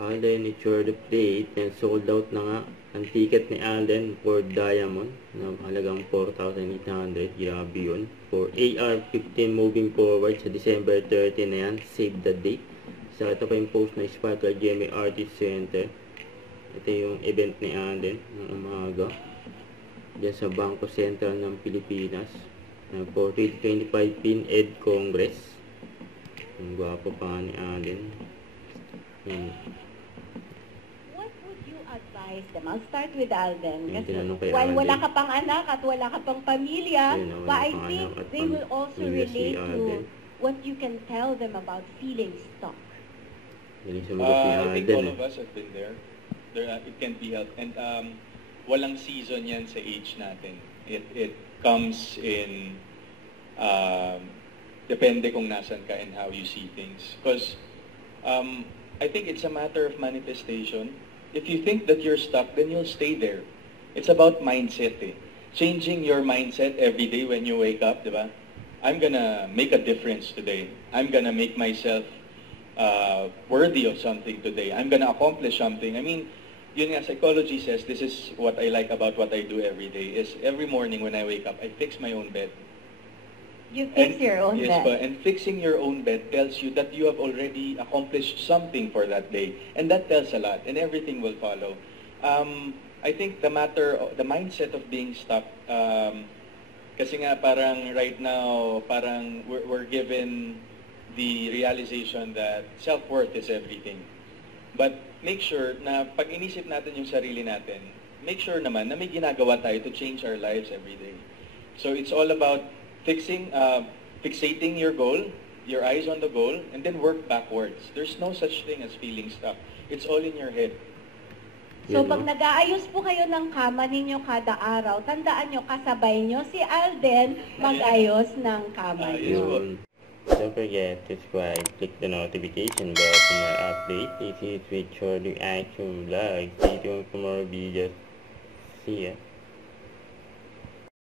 Alden, it's your the plate and sold out na nga ang ticket ni Alden for Diamond na halagang 4,800. Grabe yun. For AR-15 moving forward sa December 30 na yan. Save the date. So ito pa yung post na Sparkle GMA Artist Center. Ito yung event ni Alden ng umaga diyan sa Bangko Sentral ng Pilipinas for 2025 PinEd Congress. Ang gwapo pa ni Alden. What would you advise them? I'll start with Alden. Kasi while wala ka pang anak at wala ka pang pamilya, but I think they will also relate to what you can tell them about feeling stuck. I think all of us have been there. It can be helped. And walang season yan sa age natin. It comes in, depende kung nasan ka and how you see things. Because I think it's a matter of manifestation. If you think that you're stuck, then you'll stay there. It's about mindset. Changing your mindset every day when you wake up, diba? I'm gonna make a difference today. I'm gonna make myself worthy of something today. I'm gonna accomplish something. I mean, yun nga, psychology says, this is what I like about what I do every day, is every morning when I wake up, I fix my own bed. You fix your own bed. Yes, and fixing your own bed tells you that you have already accomplished something for that day. And that tells a lot, and everything will follow. I think the mindset of being stuck, kasi nga parang right now, parang we're given the realization that self-worth is everything. But make sure na pag inisip natin yung sarili natin, make sure naman na may ginagawa tayo to change our lives every day. So it's all about fixating your goal, your eyes on the goal, and then work backwards. There's no such thing as feeling stuck. It's all in your head. So pag nag-aayos po kayo ng kama ninyo kada araw, tandaan nyo, kasabay nyo si Alden mag-ayos ng kama nyo. Don't forget to subscribe, click the notification bell for more updates. This is with Shorty Action Vlog. Stay tuned for more videos. See ya.